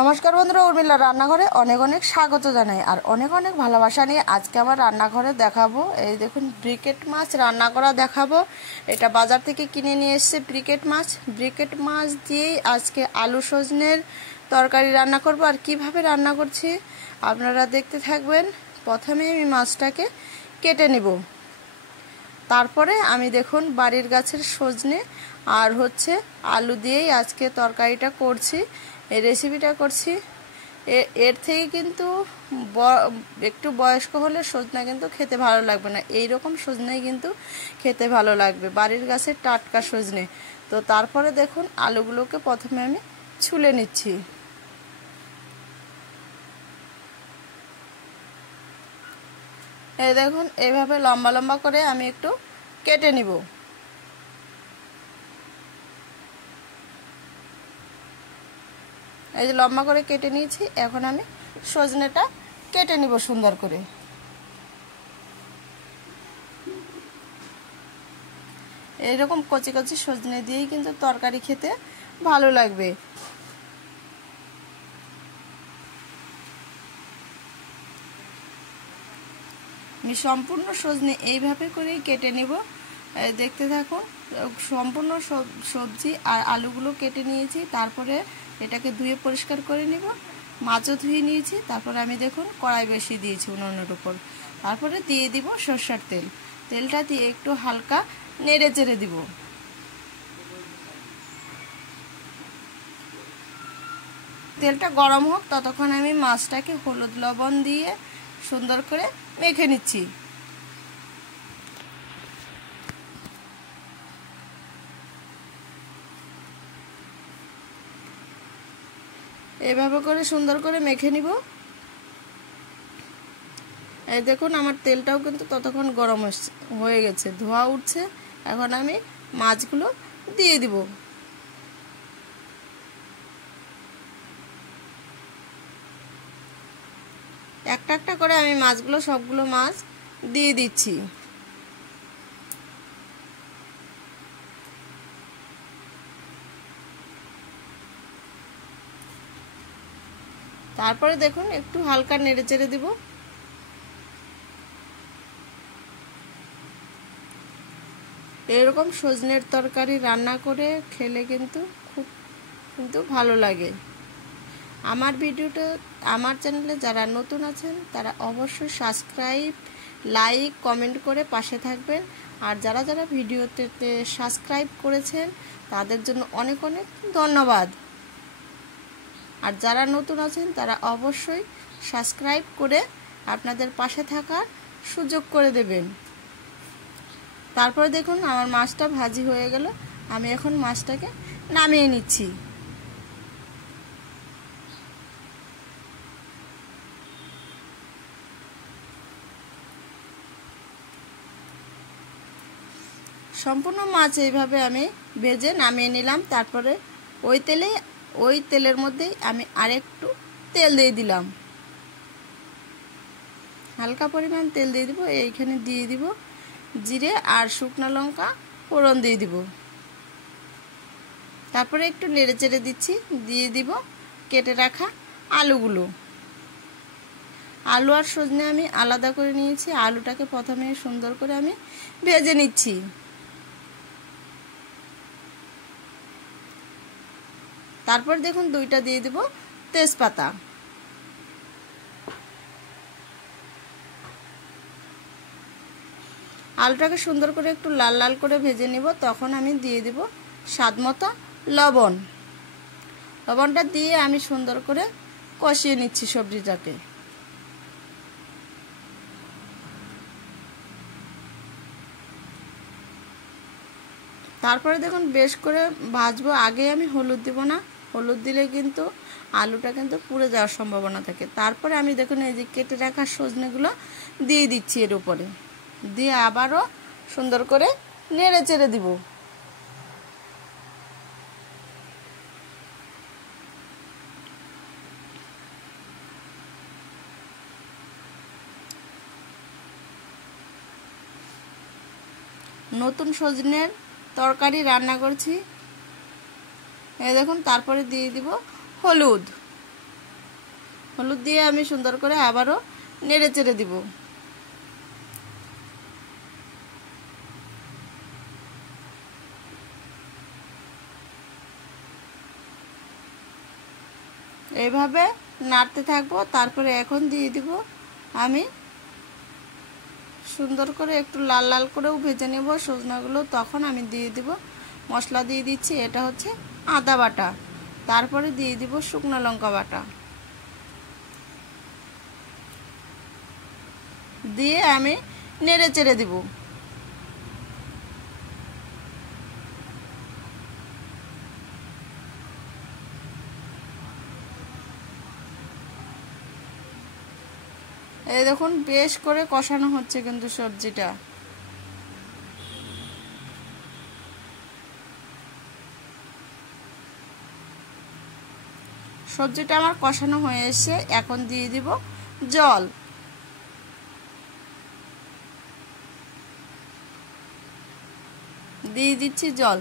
নমস্কার বন্ধুরা, উর্মিলা রান্নাঘরে অনেক অনেক স্বাগত জানাই আর অনেক অনেক ভালোবাসা নিয়ে আজকে আমার রান্নাঘরে দেখাবো। এই দেখুন, ব্রিকেট মাছ রান্না করা দেখাবো। এটা বাজার থেকে কিনে নিয়ে এসেছে ব্রিকেট মাছ দিয়েই আজকে আলু সজনের তরকারি রান্না করব। আর কিভাবে রান্না করছি আপনারা দেখতে থাকবেন। প্রথমে আমি মাছটাকে কেটে নেব, তারপরে আমি দেখুন বাড়ির গাছের সজনে আর আলু দিয়েই আজকে তরকারিটা করছি, এই রেসিপিটা করছি। এর থেকে কিন্তু একটু বয়স্ক হলে সজনা কিন্তু খেতে ভালো লাগবে না, এই রকম সজনেই কিন্তু খেতে ভালো লাগবে, বাড়ির গাছের টাটকা সজনে। তো তারপরে দেখুন আলুগুলোকে প্রথমে আমি ছুলে নিচ্ছি। এই দেখুন এইভাবে লম্বা লম্বা করে আমি একটু কেটে নিব। এই যে লম্বা করে কেটে নিয়েছি, এখন আমি সজনেটা কেটে নিব সুন্দর করে। এইরকম কচি কচি সজনে দিয়েই কিন্তু তরকারি খেতে ভালো লাগবে। আমি সম্পূর্ণ সজনে এইভাবে করেই কেটে নেব, দেখতে থাকুন। সম্পূর্ণ সবজি আর আলুগুলো কেটে নিয়েছি, তারপরে এটাকে ধুয়ে পরিষ্কার করে নেব। মাছও ধুয়ে নিয়েছি, তারপরে আমি দেখুন কড়াই বসিয়ে দিয়েছি উনুনের উপর। তারপরে দিয়ে দিব সরষের তেল। তেলটা দিয়ে একটু হালকা নেড়ে চেড়ে দিব। তেলটা গরম হোক, ততক্ষণ আমি মাছটাকে হলুদ লবণ দিয়ে সুন্দর করে মেখে নিচ্ছি। এভাবে করে সুন্দর করে মেখে নিব। এই দেখুন আমার তেলটাও কিন্তু ততক্ষণ গরম হয়ে গেছে, ধোয়া উঠছে। এখন আমি মাছগুলো দিয়ে দিব। একটা একটা করে আমি মাছগুলো সবগুলো মাছ দিয়ে দিচ্ছি। তারপরে দেখুন একটু হালকা নেড়ে চেড়ে দিব। এরকম সজনের তরকারি রান্না করে খেলে কিন্তু খুব ভালো লাগে। আমার ভিডিওটা, আমার চ্যানেলে যারা নতুন আছেন তারা অবশ্যই সাবস্ক্রাইব, লাইক, কমেন্ট করে পাশে থাকবেন। আর যারা যারা ভিডিওতে সাবস্ক্রাইব করেছেন তাদের জন্য অনেক অনেক ধন্যবাদ। আর যারা নতুন আছেন তারা অবশ্যই সাবস্ক্রাইব করে আপনাদের পাশে থাকার সুযোগ করে দেবেন। তারপরে দেখুন আমার মাছটা ভাজি হয়ে গেল, আমি এখন মাছটাকে নামিয়ে নিচ্ছি। সম্পূর্ণ মাছ এইভাবে আমি ভেজে নামিয়ে নিলাম। তারপরে ওই তেলের মধ্যেই আমি আরেকটু তেল দিয়ে দিলাম, হালকা পরিমাণ তেল দিয়ে দিব। এইখানে দিয়ে দিব জিরে আর শুকনো লঙ্কা ফোড়ন দিয়ে দিব। তারপরে একটু নেড়ে চেড়ে দিচ্ছি, দিয়ে দিব কেটে রাখা আলুগুলো। আলু আর সজনে আমি আলাদা করে নিয়েছি। আলুটাকে প্রথমে সুন্দর করে আমি ভেজে নিচ্ছি। তারপর দেখুন দুইটা দিয়ে দিব তেজপাতা। আলুটাকে সুন্দর করে একটু লাল লাল করে ভেজে নিব। তখন আমি দিয়ে দিব স্বাদ মতো লবণ। লবণটা দিয়ে আমি সুন্দর করে কষিয়ে নিচ্ছি সবজিটাকে। তারপরে দেখুন বেশ করে ভাজবো। আগে আমি হলুদ দিব না, হলুদ দিলে কিন্তু আলুটা কিন্তু পুড়ে যাওয়ার সম্ভাবনা থাকে। তারপরে আমি দেখুন এই যে কেটে রাখা সজনেগুলো দিয়ে দিচ্ছি এর উপরে, দিয়ে আবারও সুন্দর করে নেড়ে চেড়ে দিব। নতুন সজনের তরকারি রান্না করছি, এই দেখুন। তারপরে দিয়ে দিব হলুদ। হলুদ দিয়ে আমি সুন্দর করে আবারও নেড়ে চেড়ে দিব। এইভাবে নাড়তে থাকবো। তারপরে এখন দিয়ে দিব আমি সুন্দর করে একটু লাল লাল করেও ভেজে নেব সজনাগুলো। তখন আমি দিয়ে দিব মশলা দিয়ে দিচ্ছি, এটা হচ্ছে আদা বাটা, তারপরে দিয়ে দিব শুকনো লঙ্কা বাটা, দিয়ে আমি নেড়ে চেড়ে দিব। এই দেখুন বেশ করে কষানো হচ্ছে কিন্তু সবজিটা। সবজিটা আমার কষানো হয়ে এসে এখন দিয়ে দিব জল। দিয়ে দিচ্ছি জল।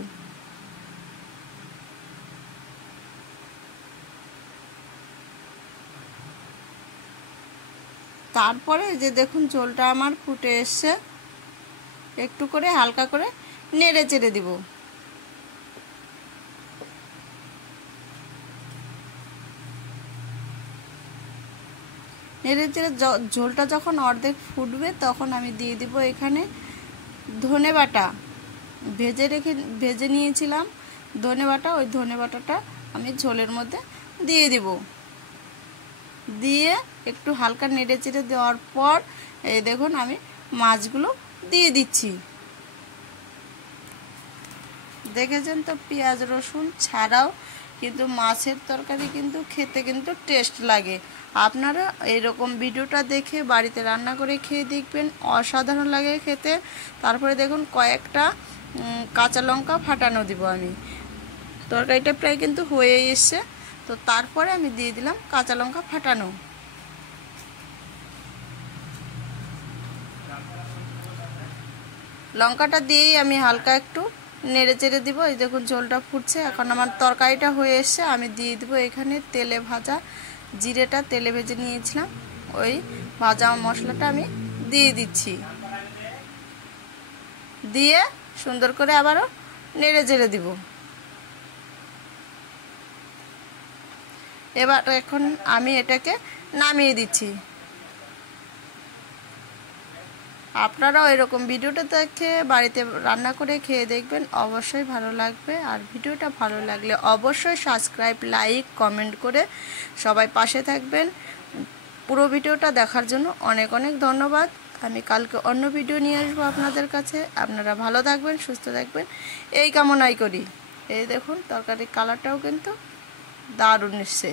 তারপরে যে দেখুন ঝোলটা আমার ফুটে এসছে, একটু করে হালকা করে নেড়ে চেড়ে দিব। নেড়ে চেড়ে ঝোলটা যখন অর্ধেক ফুটবে তখন আমি দিয়ে দিব এখানে ধনে বাটা, ভেজে নিয়েছিলাম ধনে বাটা। ওই ধনে বাটাটা আমি ঝোলের মধ্যে দিয়ে দিব। দিয়ে একটু হালকা নেড়ে চেড়ে দেওয়ার পর এই দেখুন আমি মাছগুলো দিয়ে দিচ্ছি। দেখেছেন তো পেঁয়াজ রসুন ছাড়াও কিন্তু মাছের তরকারি কিন্তু খেতে কিন্তু টেস্ট লাগে। আপনারা এরকম ভিডিওটা দেখে বাড়িতে রান্না করে খেয়ে দেখবেন, অসাধারণ লাগে খেতে। তারপরে দেখুন কয়েকটা কাঁচা লঙ্কা ফাটানো দিব আমি। তরকারিটা প্রায় কিন্তু হয়ে এসছে, তো তারপরে আমি দিয়ে দিলাম কাঁচা লঙ্কা ফাটানো। লঙ্কাটা দিয়েই আমি হালকা একটু নেড়ে চেড়ে দিব। এই দেখুন ঝোলটা ফুটছে, এখন আমার তরকারিটা হয়ে এসছে। আমি দিয়ে দিব এখানে তেলে ভাজা জিরেটা, তেলে ভেজে নিয়েছিলাম ওই ভাজা মশলাটা আমি দিয়ে দিচ্ছি। দিয়ে সুন্দর করে আবারও নেড়ে চেড়ে দিব। এবার এখন আমি এটাকে নামিয়ে দিচ্ছি। আপনারাও এরকম ভিডিওটা দেখে বাড়িতে রান্না করে খেয়ে দেখবেন, অবশ্যই ভালো লাগবে। আর ভিডিওটা ভালো লাগলে অবশ্যই সাবস্ক্রাইব, লাইক, কমেন্ট করে সবাই পাশে থাকবেন। পুরো ভিডিওটা দেখার জন্য অনেক অনেক ধন্যবাদ। আমি কালকে অন্য ভিডিও নিয়ে আসবো আপনাদের কাছে। আপনারা ভালো থাকবেন, সুস্থ থাকবেন এই কামনাই করি। এই দেখুন তরকারির কালারটাও কিন্তু দারুণ এসছে।